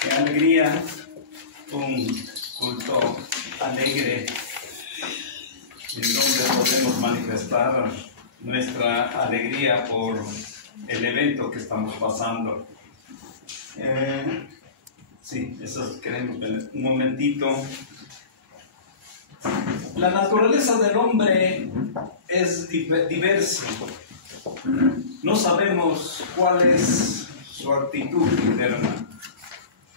Qué alegría, un culto alegre en donde podemos manifestar nuestra alegría por el evento que estamos pasando. Sí, eso queremos ver un momentito. La naturaleza del hombre es diversa. No sabemos cuál es su actitud interna.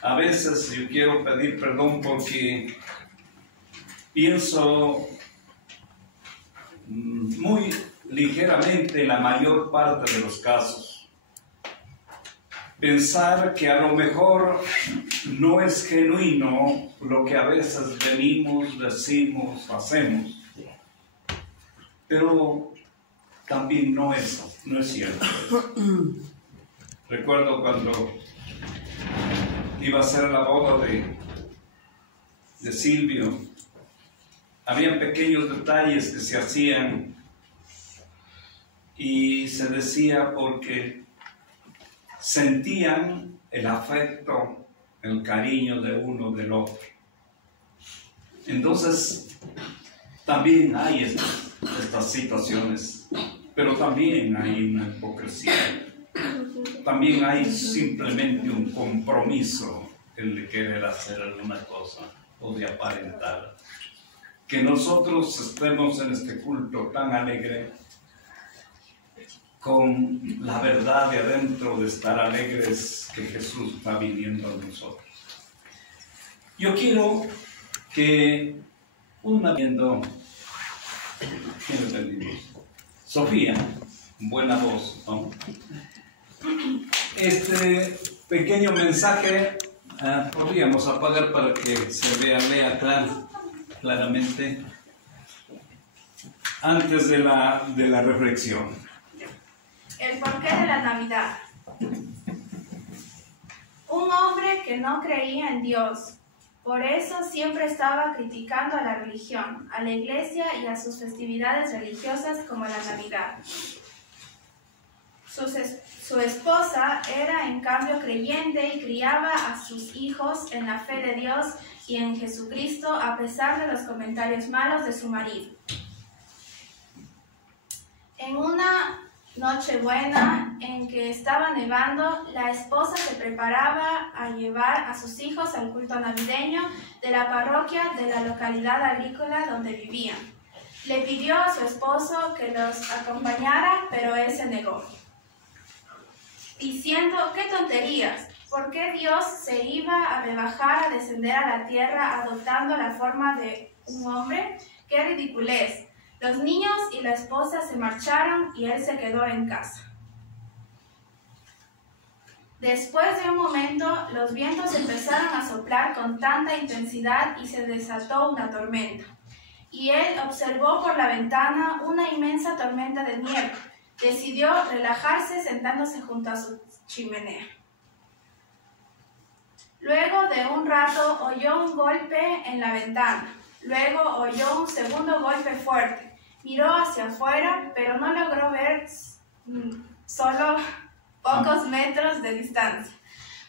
A veces yo quiero pedir perdón porque pienso muy ligeramente en la mayor parte de los casos. Pensar que a lo mejor no es genuino lo que a veces venimos, decimos, hacemos. Pero también no es cierto. Recuerdo cuando iba a ser la boda de Silvio, había pequeños detalles que se hacían y se decía porque sentían el afecto, el cariño de uno del otro. Entonces, también hay estas situaciones, pero también hay una hipocresía. También hay simplemente un compromiso, el de querer hacer alguna cosa o de aparentar. Que nosotros estemos en este culto tan alegre, con la verdad de adentro de estar alegres que Jesús va viniendo a nosotros. Yo quiero que Sofía, buena voz, ¿no? Este pequeño mensaje podríamos apagar para que se lea claramente antes de la reflexión. El porqué de la Navidad. Un hombre que no creía en Dios, por eso siempre estaba criticando a la religión, a la iglesia y a sus festividades religiosas como la Navidad. Su esposa era en cambio creyente y criaba a sus hijos en la fe de Dios y en Jesucristo a pesar de los comentarios malos de su marido. En una Nochebuena en que estaba nevando, la esposa se preparaba a llevar a sus hijos al culto navideño de la parroquia de la localidad agrícola donde vivían. Le pidió a su esposo que los acompañara, pero él se negó, diciendo: «¡Qué tonterías! ¿Por qué Dios se iba a rebajar, a descender a la tierra adoptando la forma de un hombre? ¡Qué ridiculez!». Los niños y la esposa se marcharon y él se quedó en casa. Después de un momento, los vientos empezaron a soplar con tanta intensidad y se desató una tormenta. Y él observó por la ventana una inmensa tormenta de nieve. Decidió relajarse sentándose junto a su chimenea. Luego de un rato oyó un golpe en la ventana. Luego oyó un segundo golpe fuerte. Miró hacia afuera, pero no logró ver solo pocos metros de distancia.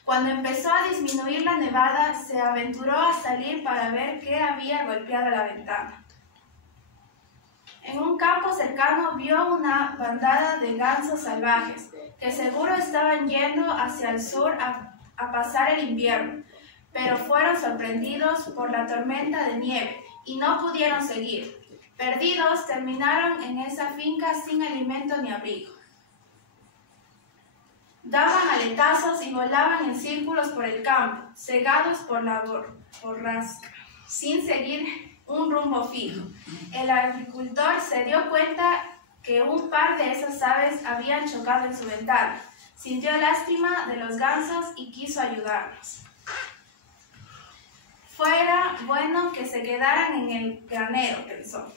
Cuando empezó a disminuir la nevada, se aventuró a salir para ver qué había golpeado la ventana. En un campo cercano vio una bandada de gansos salvajes, que seguro estaban yendo hacia el sur a pasar el invierno, pero fueron sorprendidos por la tormenta de nieve y no pudieron seguir. Perdidos, terminaron en esa finca sin alimento ni abrigo. Daban aletazos y volaban en círculos por el campo, cegados por la borrasca, sin seguir un rumbo fijo. El agricultor se dio cuenta que un par de esas aves habían chocado en su ventana. Sintió lástima de los gansos y quiso ayudarlos. Fuera bueno que se quedaran en el granero, pensó.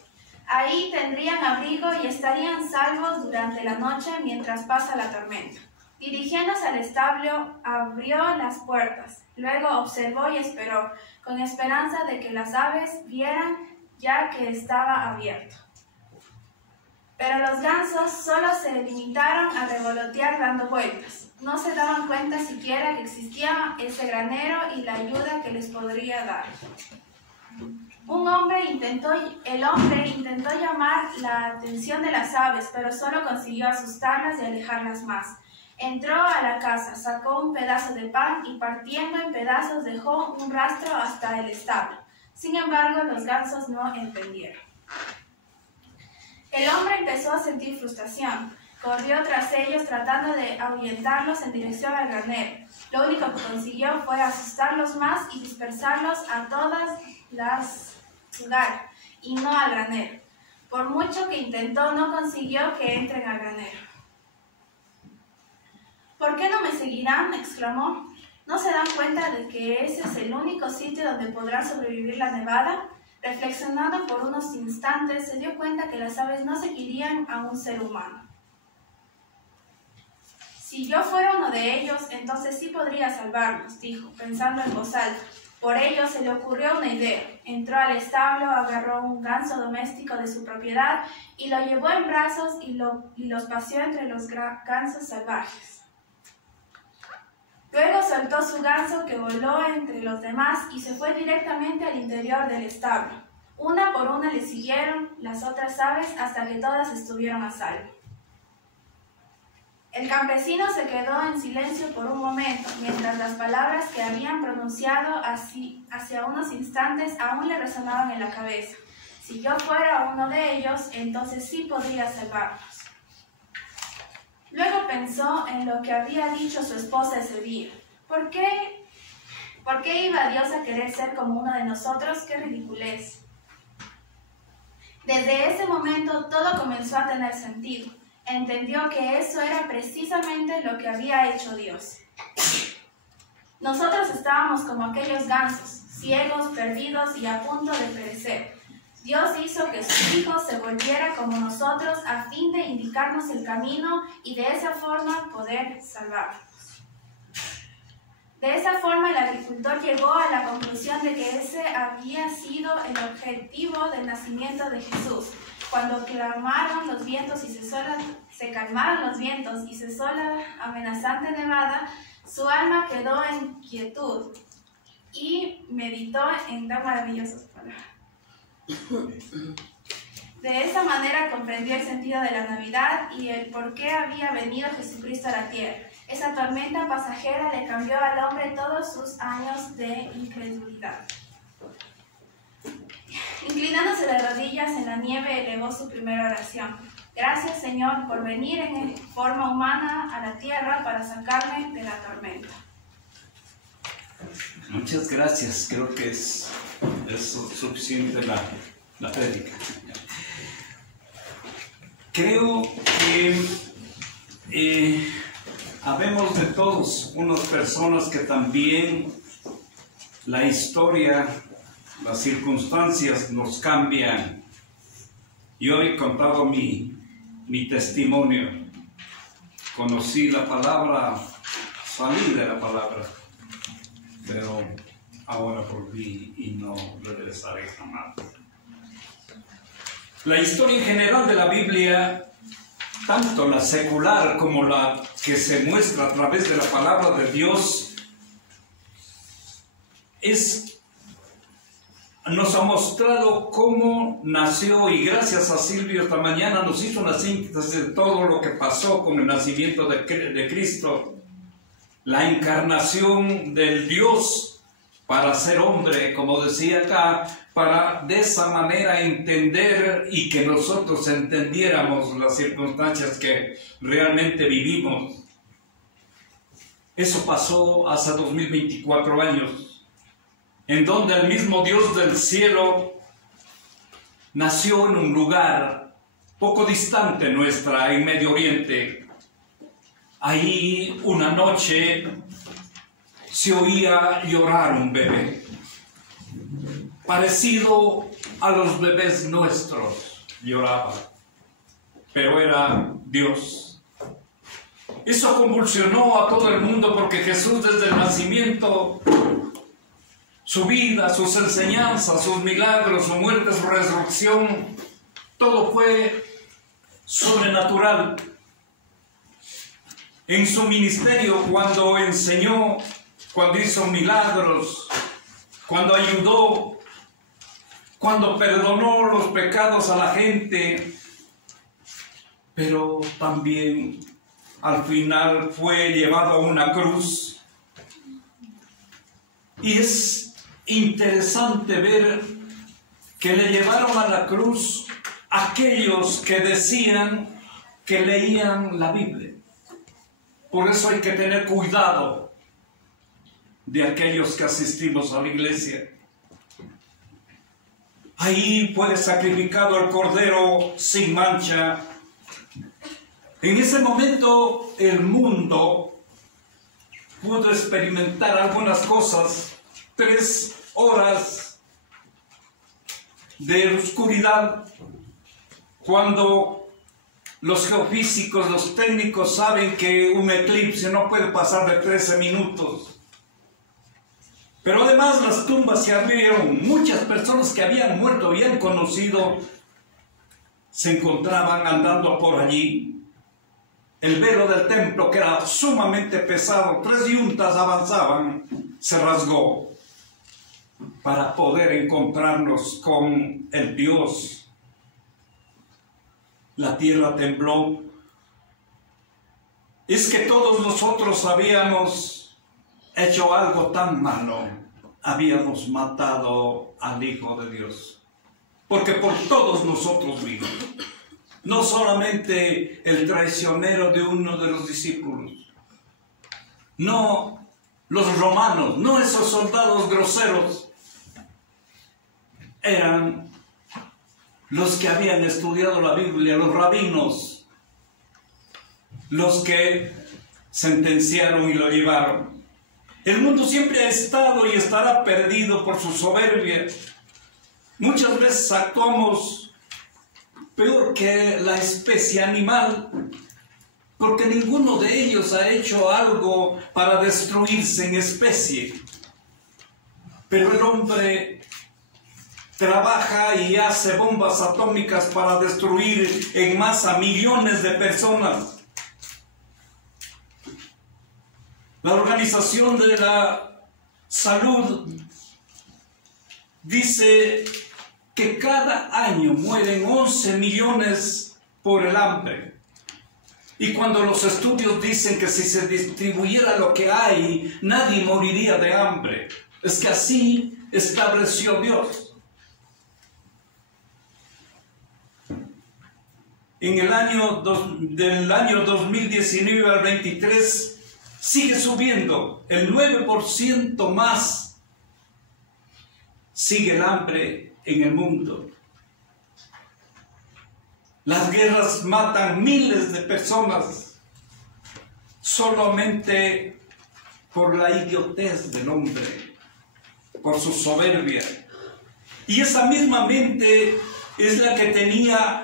Ahí tendrían abrigo y estarían salvos durante la noche mientras pasa la tormenta. Dirigiéndose al establo, abrió las puertas. Luego observó y esperó, con esperanza de que las aves vieran ya que estaba abierto. Pero los gansos solo se limitaron a revolotear dando vueltas. No se daban cuenta siquiera que existía ese granero y la ayuda que les podría dar. El hombre intentó llamar la atención de las aves, pero solo consiguió asustarlas y alejarlas más. Entró a la casa, sacó un pedazo de pan y partiendo en pedazos dejó un rastro hasta el establo. Sin embargo, los gansos no entendieron. El hombre empezó a sentir frustración. Corrió tras ellos tratando de ahuyentarlos en dirección al granero. Lo único que consiguió fue asustarlos más y dispersarlos a todas las lugares y no al granero. Por mucho que intentó, no consiguió que entren al granero. ¿Por qué no me seguirán?, exclamó. ¿No se dan cuenta de que ese es el único sitio donde podrá sobrevivir la nevada? Reflexionando por unos instantes, se dio cuenta que las aves no seguirían a un ser humano. Si yo fuera uno de ellos, entonces sí podría salvarlos, dijo, pensando en voz alta. Por ello se le ocurrió una idea. Entró al establo, agarró un ganso doméstico de su propiedad y lo llevó en brazos y los paseó entre los gansos salvajes. Luego soltó su ganso que voló entre los demás y se fue directamente al interior del establo. Una por una le siguieron las otras aves hasta que todas estuvieron a salvo. El campesino se quedó en silencio por un momento, mientras las palabras que habían pronunciado hacia unos instantes aún le resonaban en la cabeza. Si yo fuera uno de ellos, entonces sí podría salvarlos. Luego pensó en lo que había dicho su esposa ese día. ¿Por qué iba Dios a querer ser como uno de nosotros? ¡Qué ridiculez! Desde ese momento todo comenzó a tener sentido. Entendió que eso era precisamente lo que había hecho Dios. Nosotros estábamos como aquellos gansos, ciegos, perdidos y a punto de perecer. Dios hizo que su Hijo se volviera como nosotros a fin de indicarnos el camino y de esa forma poder salvarnos. De esa forma el agricultor llegó a la conclusión de que ese había sido el objetivo del nacimiento de Jesús. Cuando clamaron los vientos y se calmaron los vientos y cesó la amenazante nevada, su alma quedó en quietud y meditó en tan maravillosas palabras. De esa manera comprendió el sentido de la Navidad y el por qué había venido Jesucristo a la tierra. Esa tormenta pasajera le cambió al hombre todos sus años de incredulidad. Inclinándose de rodillas en la nieve, elevó su primera oración. Gracias, Señor, por venir en forma humana a la tierra para sacarme de la tormenta. Muchas gracias. Creo que es suficiente la prédica. Creo que habemos de todos unas personas que también la historia, las circunstancias nos cambian. Yo he contado mi testimonio. Conocí la palabra, salí de la palabra, pero ahora volví y no regresaré jamás. La historia en general de la Biblia, tanto la secular como la que se muestra a través de la palabra de Dios, nos ha mostrado cómo nació, y gracias a Silvio esta mañana nos hizo una síntesis de todo lo que pasó con el nacimiento de Cristo, la encarnación del Dios para ser hombre, como decía acá, para de esa manera entender y que nosotros entendiéramos las circunstancias que realmente vivimos. Eso pasó hace 2024 años, en donde el mismo Dios del cielo nació en un lugar poco distante nuestra, en Medio Oriente. Ahí una noche se oía llorar un bebé, parecido a los bebés nuestros, lloraba, pero era Dios. Eso convulsionó a todo el mundo porque Jesús desde el nacimiento, su vida, sus enseñanzas, sus milagros, su muerte, su resurrección, todo fue sobrenatural. En su ministerio, cuando enseñó, cuando hizo milagros, cuando ayudó, cuando perdonó los pecados a la gente, pero también al final fue llevado a una cruz. Y es interesante ver que le llevaron a la cruz aquellos que decían que leían la Biblia. Por eso hay que tener cuidado de aquellos que asistimos a la iglesia. Ahí fue sacrificado el Cordero sin mancha. En ese momento el mundo pudo experimentar algunas cosas. 3 horas de oscuridad, cuando los geofísicos, los técnicos saben que un eclipse no puede pasar de 13 minutos. Pero además las tumbas se abrieron. Muchas personas que habían muerto, habían conocido, se encontraban andando por allí. El velo del templo, que era sumamente pesado, 3 yuntas avanzaban, se rasgó para poder encontrarnos con el Dios. La tierra tembló. Es que todos nosotros habíamos hecho algo tan malo. Habíamos matado al Hijo de Dios. Porque por todos nosotros vino. No solamente el traicionero de uno de los discípulos. No los romanos, no esos soldados groseros. Eran los que habían estudiado la Biblia, los rabinos, los que sentenciaron y lo llevaron. El mundo siempre ha estado y estará perdido por su soberbia. Muchas veces actuamos peor que la especie animal, porque ninguno de ellos ha hecho algo para destruirse en especie. Pero el hombre trabaja y hace bombas atómicas para destruir en masa millones de personas. La Organización de la Salud dice que cada año mueren 11 millones por el hambre. Y cuando los estudios dicen que si se distribuyera lo que hay, nadie moriría de hambre. Es que así estableció Dios. En el del año 2019 al 23 sigue subiendo el 9% más. Sigue el hambre en el mundo. Las guerras matan miles de personas solamente por la idiotez del hombre, por su soberbia. Y esa misma mente es la que tenía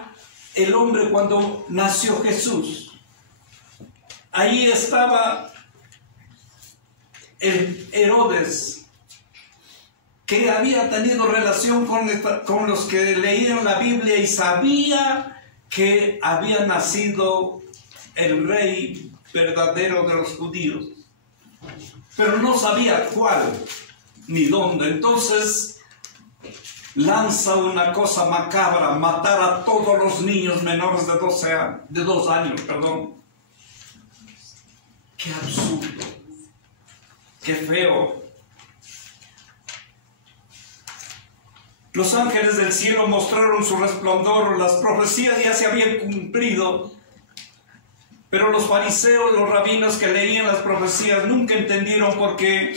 el hombre cuando nació Jesús. Ahí estaba el Herodes, que había tenido relación con los que leían la Biblia y sabía que había nacido el rey verdadero de los judíos, pero no sabía cuál ni dónde. Entonces lanza una cosa macabra: matar a todos los niños menores de 2 años. Qué absurdo, qué feo. Los ángeles del cielo mostraron su resplandor, las profecías ya se habían cumplido, pero los fariseos, los rabinos que leían las profecías nunca entendieron, porque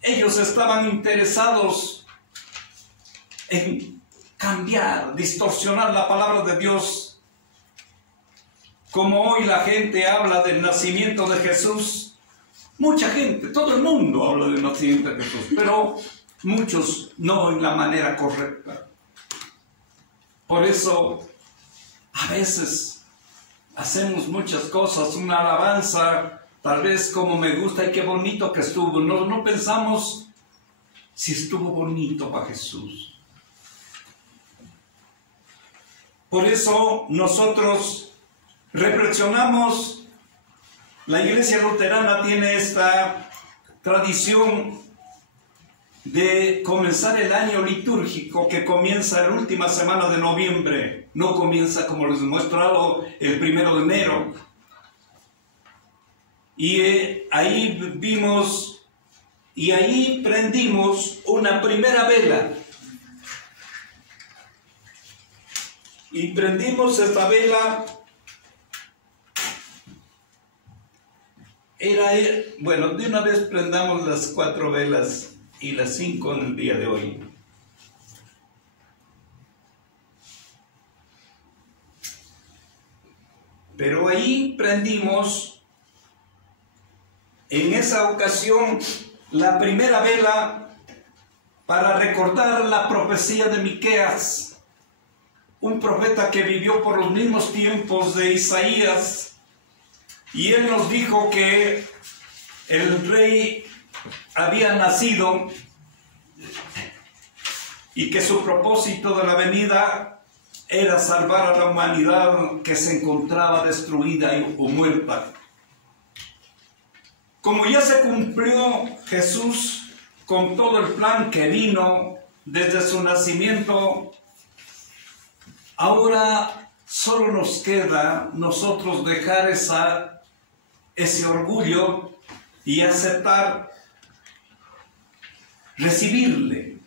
ellos estaban interesados en cambiar, distorsionar la palabra de Dios. Como hoy la gente habla del nacimiento de Jesús, mucha gente, todo el mundo habla del nacimiento de Jesús, pero muchos no en la manera correcta. Por eso a veces hacemos muchas cosas, una alabanza, tal vez como me gusta y qué bonito que estuvo. No pensamos si estuvo bonito para Jesús. Por eso nosotros reflexionamos, la Iglesia Luterana tiene esta tradición de comenzar el año litúrgico que comienza la última semana de noviembre. No comienza, como les he mostrado, el 1 de enero. Y ahí vimos y ahí prendimos una primera vela. Y prendimos esta vela. Bueno, de una vez prendamos las 4 velas y las 5 en el día de hoy. Pero ahí prendimos en esa ocasión la primera vela para recordar la profecía de Miqueas, un profeta que vivió por los mismos tiempos de Isaías, y él nos dijo que el rey había nacido y que su propósito de la venida era salvar a la humanidad que se encontraba destruida o muerta. Como ya se cumplió Jesús con todo el plan que vino desde su nacimiento, ahora solo nos queda nosotros dejar ese orgullo y aceptar, recibirle,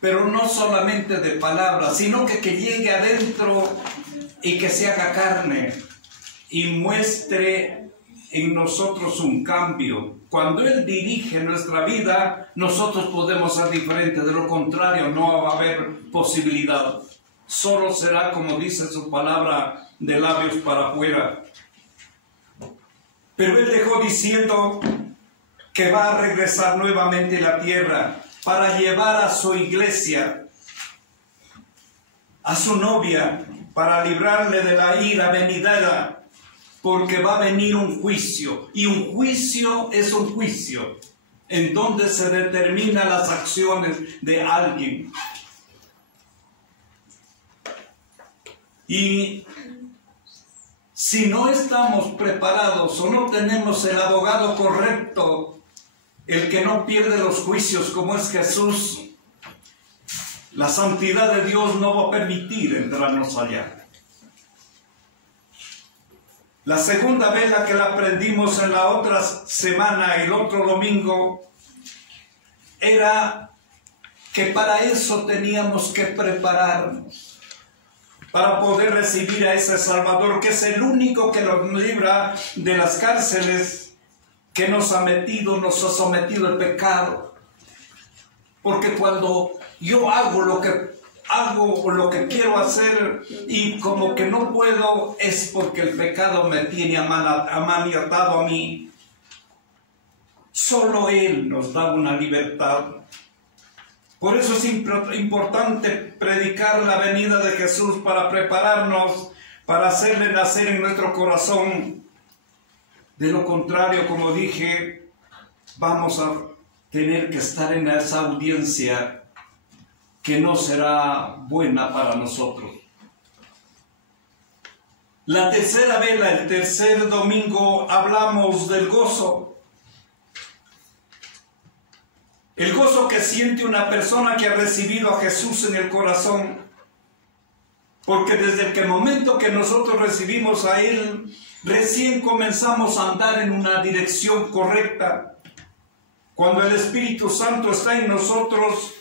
pero no solamente de palabras, sino que llegue adentro y que se haga carne y muestre en nosotros un cambio. Cuando Él dirige nuestra vida, nosotros podemos ser diferentes. De lo contrario, no va a haber posibilidad. Solo será, como dice su palabra, de labios para afuera. Pero Él dejó diciendo que va a regresar nuevamente a la tierra para llevar a su iglesia, a su novia, para librarle de la ira venidera. Porque va a venir un juicio, y un juicio es un juicio, en donde se determinan las acciones de alguien. Y si no estamos preparados o no tenemos el abogado correcto, el que no pierde los juicios como es Jesús, la santidad de Dios no va a permitir entrarnos allá. La segunda vela que la prendimos en la otra semana, el otro domingo, era que para eso teníamos que prepararnos, para poder recibir a ese Salvador, que es el único que nos libra de las cárceles que nos ha sometido el pecado. Porque cuando yo hago lo que quiero hacer y como que no puedo, es porque el pecado me tiene amaniatado a mí. Solo Él nos da una libertad. Por eso es importante predicar la venida de Jesús, para prepararnos, para hacerle nacer en nuestro corazón. De lo contrario, como dije, vamos a tener que estar en esa audiencia que no será buena para nosotros. La tercera vela, el tercer domingo, hablamos del gozo. El gozo que siente una persona que ha recibido a Jesús en el corazón. Porque desde el momento que nosotros recibimos a Él, recién comenzamos a andar en una dirección correcta. Cuando el Espíritu Santo está en nosotros,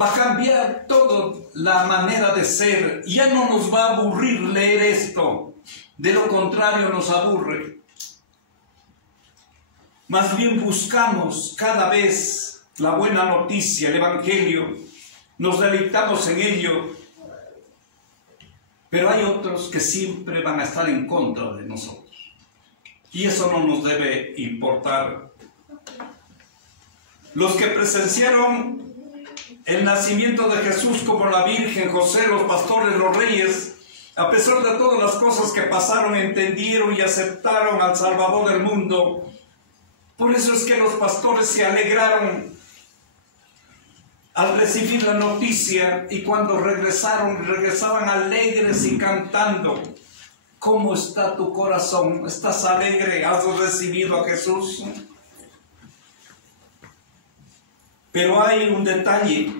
va a cambiar toda la manera de ser. Ya no nos va a aburrir leer esto. De lo contrario, nos aburre. Más bien buscamos cada vez la buena noticia, el Evangelio. Nos deleitamos en ello. Pero hay otros que siempre van a estar en contra de nosotros. Y eso no nos debe importar. Los que presenciaron el nacimiento de Jesús, como la Virgen, José, los pastores, los reyes, a pesar de todas las cosas que pasaron, entendieron y aceptaron al Salvador del mundo. Por eso es que los pastores se alegraron al recibir la noticia, y cuando regresaban alegres y cantando. ¿Cómo está tu corazón? ¿Estás alegre? ¿Has recibido a Jesús? Pero hay un detalle.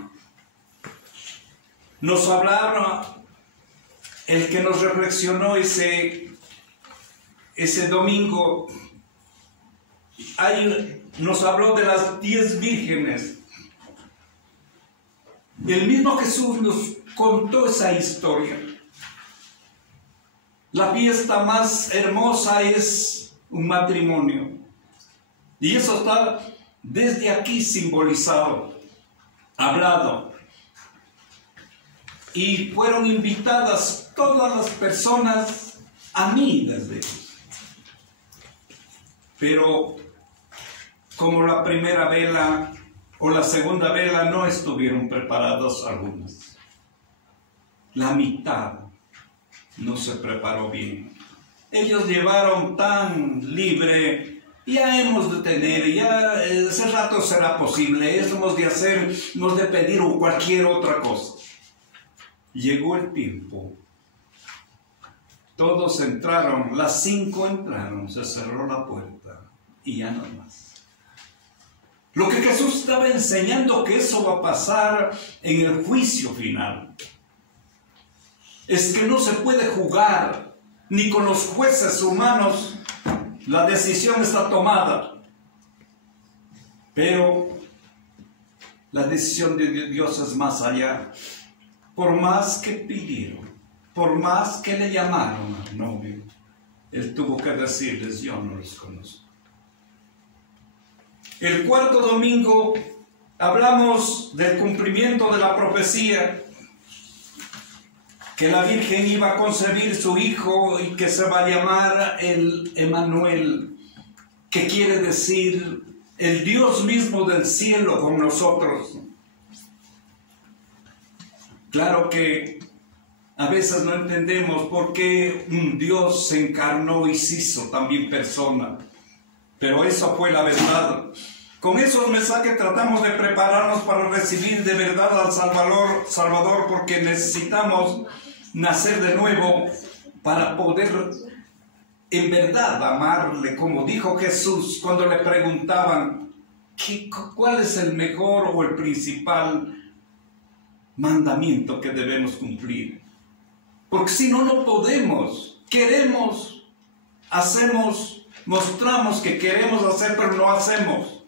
Nos hablaba el que nos reflexionó ese domingo. Nos habló de las 10 vírgenes. El mismo Jesús nos contó esa historia. La fiesta más hermosa es un matrimonio. Y eso está desde aquí simbolizado, hablado. Y fueron invitadas todas las personas amigas de ellos. Pero como la primera vela o la segunda vela no estuvieron preparadas algunas. La mitad no se preparó bien. Ellos llevaron tan libre, ya hemos de tener, ya ese rato será posible, eso hemos de hacer, hemos de pedir o cualquier otra cosa. Llegó el tiempo. Todos entraron, las 5 entraron, se cerró la puerta y ya no más. Lo que Jesús estaba enseñando que eso va a pasar en el juicio final. Es que no se puede jugar ni con los jueces humanos. La decisión está tomada. Pero la decisión de Dios es más allá. Por más que pidieron, por más que le llamaron al novio, Él tuvo que decirles: yo no los conozco. El cuarto domingo hablamos del cumplimiento de la profecía, que la Virgen iba a concebir su hijo y que se va a llamar el Emmanuel, que quiere decir el Dios mismo del cielo con nosotros. Claro que a veces no entendemos por qué un Dios se encarnó y se hizo también persona. Pero eso fue la verdad. Con esos mensajes tratamos de prepararnos para recibir de verdad al Salvador, porque necesitamos nacer de nuevo para poder en verdad amarle, como dijo Jesús cuando le preguntaban cuál es el mejor o el principal mandamiento que debemos cumplir. Porque si no, no podemos. Queremos, hacemos, mostramos que queremos hacer, pero no hacemos.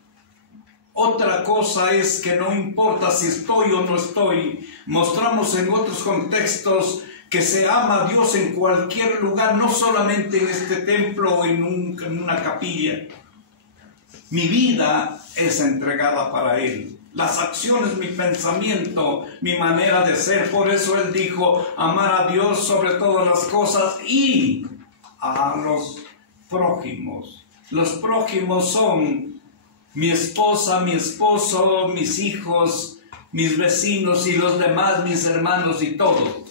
Otra cosa es que no importa si estoy o no estoy. Mostramos en otros contextos que se ama a Dios en cualquier lugar, no solamente en este templo o en una capilla. Mi vida es entregada para Él. Las acciones, mi pensamiento, mi manera de ser. Por eso Él dijo: amar a Dios sobre todas las cosas y a los prójimos. Los prójimos son mi esposa, mi esposo, mis hijos, mis vecinos y los demás, mis hermanos y todo.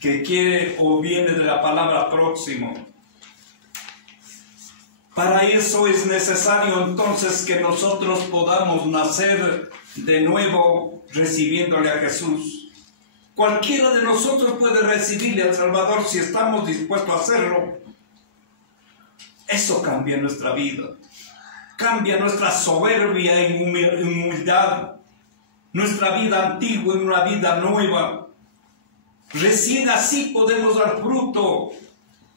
Que quiere o viene de la palabra próximo. Para eso es necesario entonces que nosotros podamos nacer de nuevo recibiéndole a Jesús. Cualquiera de nosotros puede recibirle al Salvador si estamos dispuestos a hacerlo. Eso cambia nuestra vida. Cambia nuestra soberbia en humildad. Nuestra vida antigua en una vida nueva. Recién así podemos dar fruto.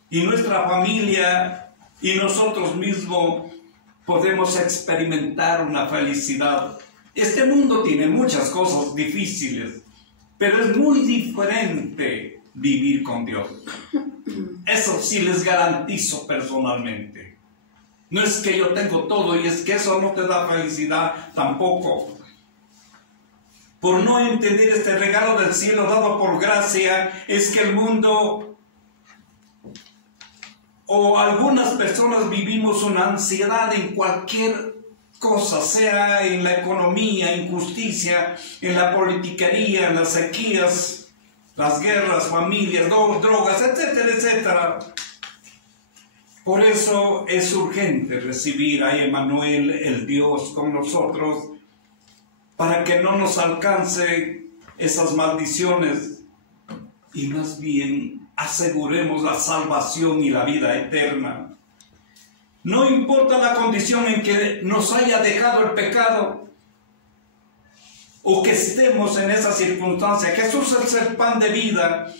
Y nuestra familia y nosotros mismos podemos experimentar una felicidad. Este mundo tiene muchas cosas difíciles, pero es muy diferente vivir con Dios. Eso sí les garantizo personalmente. No es que yo tengo todo y es que eso no te da felicidad tampoco. Por no entender este regalo del cielo dado por gracia, es que el mundo o algunas personas vivimos una ansiedad en cualquier cosa, sea en la economía, injusticia, en la politiquería, en las sequías, las guerras, familias, drogas, etcétera, etcétera. Por eso es urgente recibir a Emmanuel, el Dios, con nosotros, para que no nos alcance esas maldiciones y más bien aseguremos la salvación y la vida eterna. No importa la condición en que nos haya dejado el pecado o que estemos en esa circunstancia. Jesús es el pan de vida.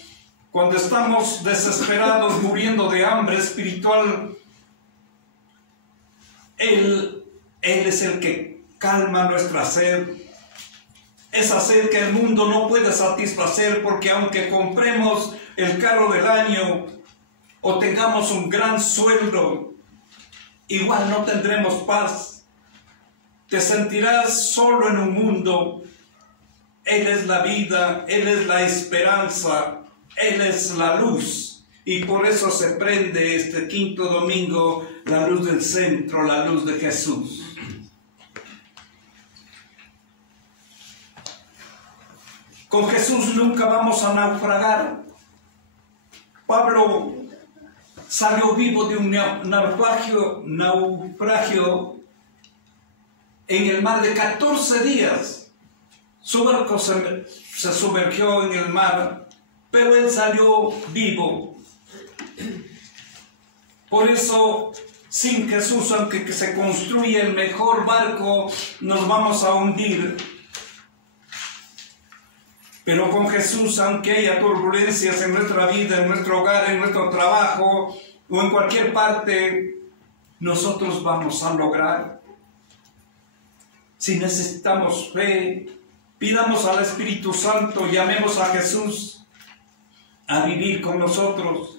Cuando estamos desesperados, muriendo de hambre espiritual, Él es el que calma nuestra sed. Esa sed que el mundo no puede satisfacer, porque aunque compremos el carro del año o tengamos un gran sueldo, igual no tendremos paz. Te sentirás solo en un mundo. Él es la vida, Él es la esperanza, Él es la luz. Y por eso se prende este quinto domingo la luz del centro, la luz de Jesús. Con Jesús nunca vamos a naufragar. Pablo salió vivo de un naufragio en el mar de 14 días. Su barco se sumergió en el mar, pero él salió vivo. Por eso, sin Jesús, aunque se construya el mejor barco, nos vamos a hundir. Pero con Jesús, aunque haya turbulencias en nuestra vida, en nuestro hogar, en nuestro trabajo o en cualquier parte, nosotros vamos a lograr. Si necesitamos fe, pidamos al Espíritu Santo, llamemos a Jesús a vivir con nosotros.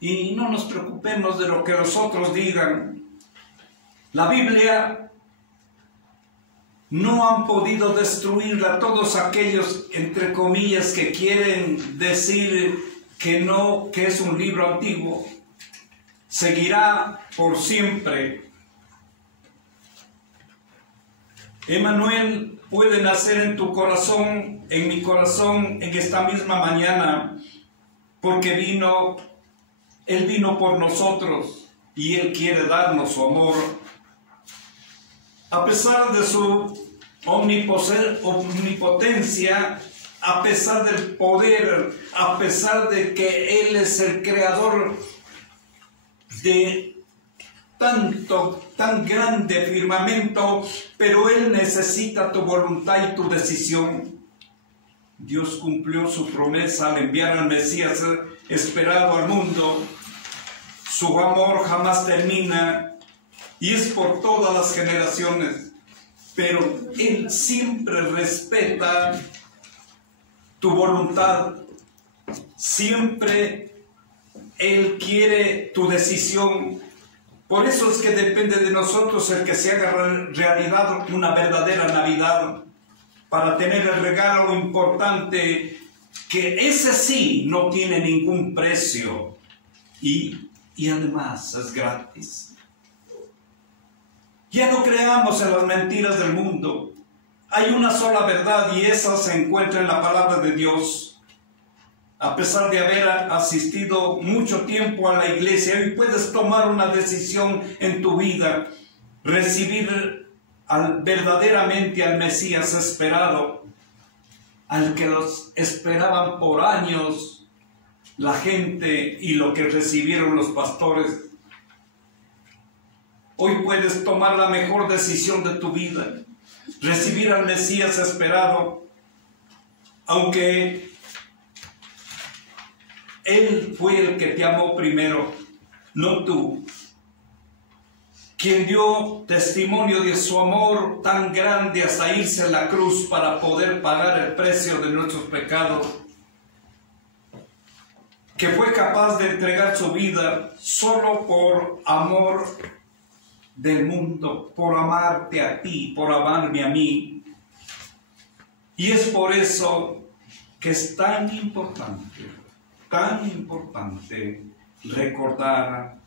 Y no nos preocupemos de lo que los otros digan. La Biblia no han podido destruirla todos aquellos, entre comillas, que quieren decir que no, que es un libro antiguo. Seguirá por siempre. Emmanuel puede nacer en tu corazón, en mi corazón, en esta misma mañana, porque Él vino por nosotros y Él quiere darnos su amor. A pesar de su omnipotencia, a pesar del poder, a pesar de que Él es el creador de tan grande firmamento, pero Él necesita tu voluntad y tu decisión. Dios cumplió su promesa al enviar al Mesías esperado al mundo. Su amor jamás termina y es por todas las generaciones, pero Él siempre respeta tu voluntad. Siempre Él quiere tu decisión. Por eso es que depende de nosotros el que se haga realidad una verdadera Navidad, para tener el regalo importante, que ese sí no tiene ningún precio y además es gratis. Ya no creamos en las mentiras del mundo. Hay una sola verdad y esa se encuentra en la palabra de Dios. A pesar de haber asistido mucho tiempo a la iglesia, hoy puedes tomar una decisión en tu vida, recibir verdaderamente al Mesías esperado, al que los esperaban por años la gente y lo que recibieron los pastores. Hoy puedes tomar la mejor decisión de tu vida, recibir al Mesías esperado, aunque Él fue el que te amó primero, no tú, quien dio testimonio de su amor tan grande hasta irse a la cruz para poder pagar el precio de nuestros pecados, que fue capaz de entregar su vida solo por amor del mundo, por amarte a ti, por amarme a mí. Y es por eso que es tan importante recordar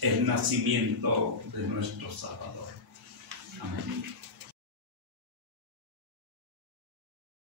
el nacimiento de nuestro Salvador. Amén.